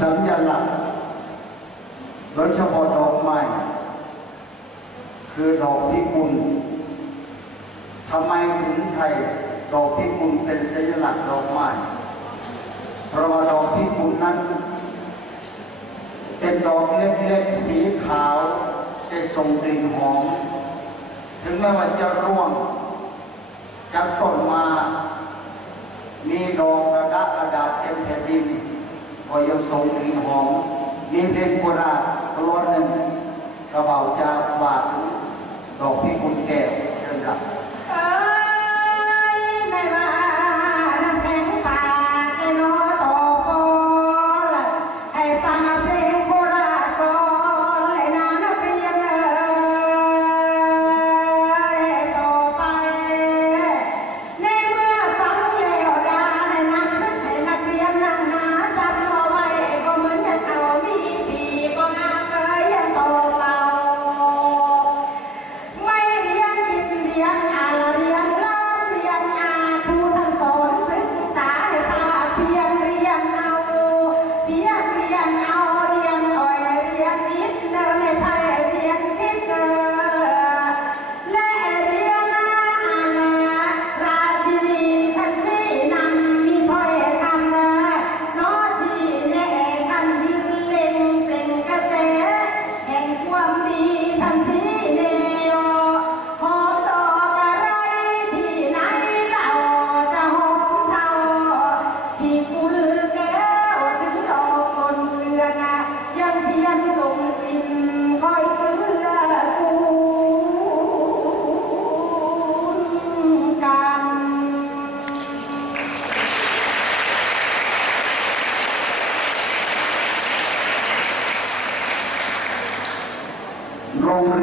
สัญลักษณ์โดยเฉพาะดอกไม้คือดอกพิกุลทำไมถึงไทยดอกพิกุลเป็นสัญลักษณ์ดอกไม้เพราะว่าดอกพิกุลนั้น เป็นดอกเล็กๆสีขาวจะส่งกลิ่นหอมถึงแม้ว่าจะร่วงจากต้นมา มีดอกกระดาษระดับเต็มแผ่นดิน ก็ยังส่งกลิ่นหอมมีเพลงโบราณตลอดหนึ่งกระเป๋าจากบาทดอกพิกุลแก้วเชิญรับ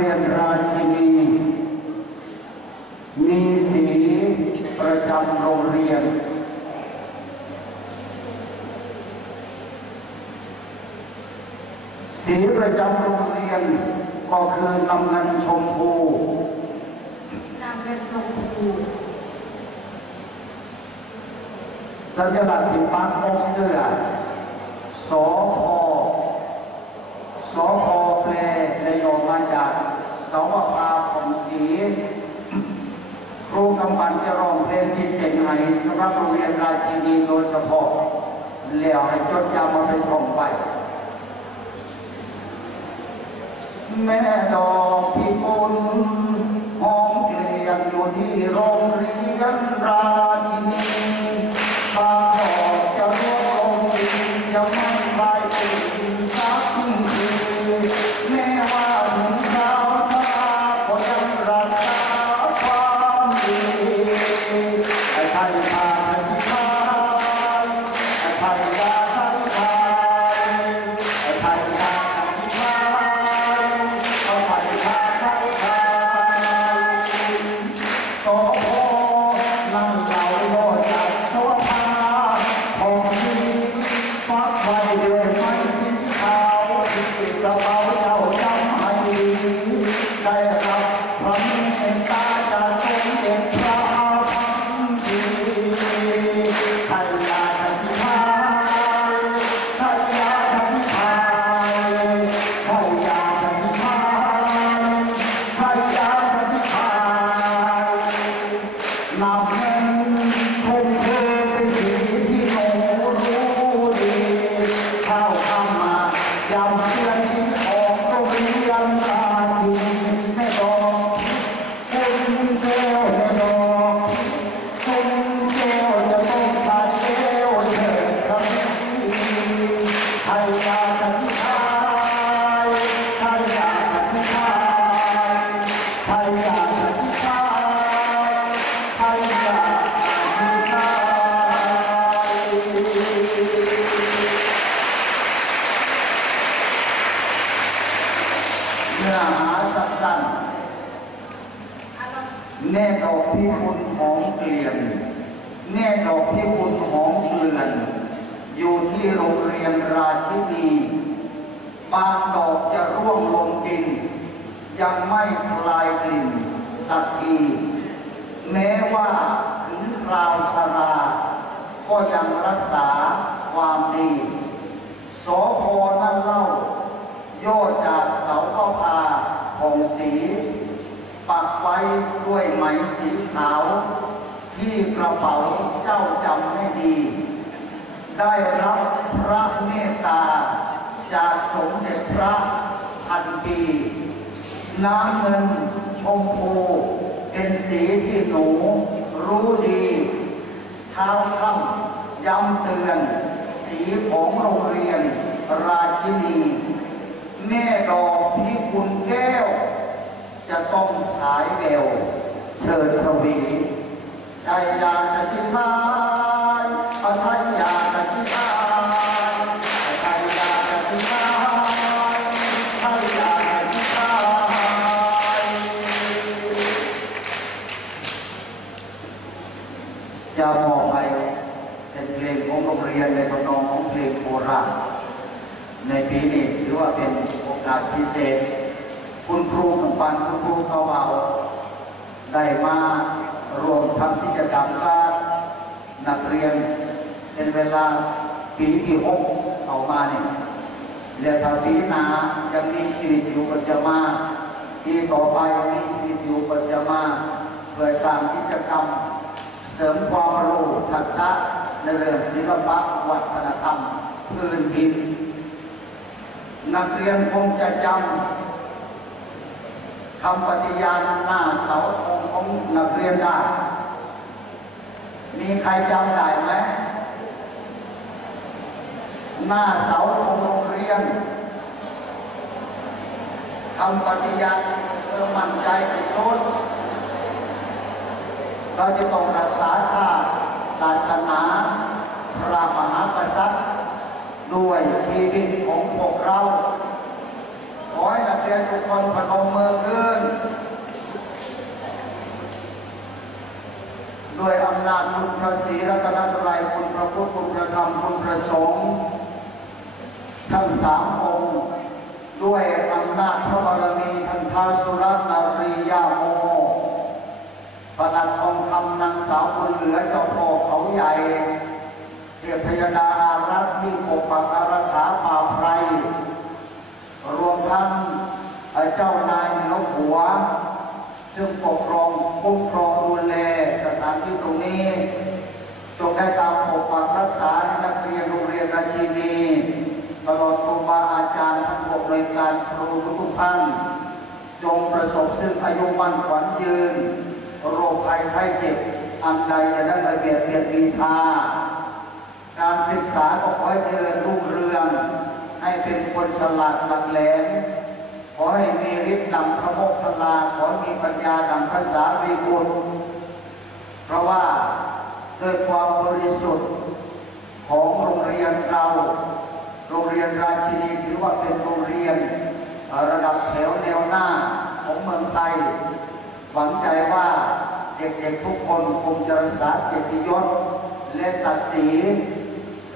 เรียนราชินี มีสีประจำโรงเรียน สีประจำโรงเรียนก็คือนำเงินชมพูนำเงินชมพูสัญลักษณ์ที่ปักอกเสื้อสอพอสอพอีครูกำปันจะร้องเพลงพิเศษให้สำหรับโรงเรียนราชินีโดยเฉพาะแล้วให้จดจำมาเป็นของไป แม่ดอกพิมลหอมเกลียงอยู่ที่โรง เนื้อหาสั้นๆแน่ดอกพิกุลของเกลียนแน่ดอกพิกุลของเกลือนอยู่ที่โรงเรียนราชินีบางดอกจะร่วงลงดิน ยังไม่คลายกลิ่นสักทีแม้ว่าถึงคราวชรา ก็ยังรักษาความดีสพนั่นเล่ายอดจาก ข้าพาของสี ปักไว้ด้วยไหมสีขาว ที่กระเป๋าเจ้าจำให้ดี ได้รับพระเมตตา จากสมเด็จพระพันปี น้ำเงินชมพูเป็นสีที่หนูรู้ดีเช้าค่ำย้ำเตือน สีของโรงเรียนราชินีแม่ดอกพิ กุลแก้ว จะต้องฉายแววเชิญทวีใจยาสติชายอภัยยาสติชายใจยาสติชายไทยยาสติชายจะมอบให้เป็นเพลงของโรงเรียนในทำนองของเพลงโบราณในปีนี้ถือว่าเป็นโอกาสพิเศษ ครูกำปันคุณครูเขาเอาได้มารวมทำกิจกรรมการนักเรียนเป็นเวลาปีที่หกเอามาเนี่ยแล้วถ้าปีหน้ายังมีชีวิตอยู่ก็จะมาปีต่อไปมีชีวิตอยู่ก็จะมาเพื่อสร้างกิจกรรม เสริมความรู้ทักษะในเรื่องศิลปะวัฒนธรรมพื้นถิ่นนักเรียนคงจะจำ คำปฏิญาณหน้าเสาธงของนักเรียนได้ มีใครจำได้ไหม หน้าเสาธงโรงเรียนคำปฏิญาณเพื่อมั่นใจในโซนเราจะต้องรักษาชาติศาสนาพระมหากษัตริย์ ด้วยชีวิตของพวกเรา รียนทุกคนพนมมือขึ้น ด้วยอำนาจคุณพระศรีรัตนตรัยคุณพระพุทธคุณพระธรรมคุณพระสงฆ์ทั้งสามองค์ด้วยอำนาจพระบารมีท่านท้าสุรนารียาโมประหลัดทองคำนางสาวบุญเหลือเจ้าพ่อเขาใหญ่เทพยดาอารักษ์ที่ปกปักอารักขาป่าไพรรวมทั้ง เจ้านายเหนือหัว ซึ่งปกครองคุ้มครองดูแลสถานที่ตรงนี้จงได้ตามปกปักรักษาให้นักเรียนโรงเรียนราชินีตลอดครูบาอาจารย์ทั้งหกในวยการครูทุกท่านจงประสบซึ่งอายุมั่นขวัญยืน โรคภัยไข้เจ็บอันใดจะได้มาเบียดเบียนมีทาการศึกษาก็ขอให้เจริญรุ่งเรือง ให้เป็นคนฉลาดหลักแหลม อให้มีฤทธิ์นำพระโมกขลาขอมีปัญญานำภาษาวีบุตรเพราะว่าด้วยความบริสุทธิ์ของโรงเรียนเรา โรงเรียนราชินีถือว่าเป็นโรงเรียนระดับแถวแนวหน้าของเมืองไทย หวังใจว่าเด็กๆทุกคนคงจะรักษาเกียรติยศและศักดิ์ศรี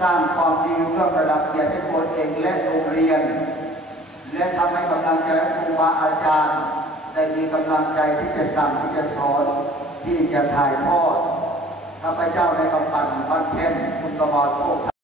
สร้างความดีเพื่อประดับเกียรติให้ตัวเองและโรงเรียน และทำให้กำลังใจครูบาอาจารย์ ได้มีกำลังใจที่จะสั่งที่จะสอนที่จะถ่ายทอดข้าพเจ้าในกำปั่นบ้านเข้มคุณกบอลโชค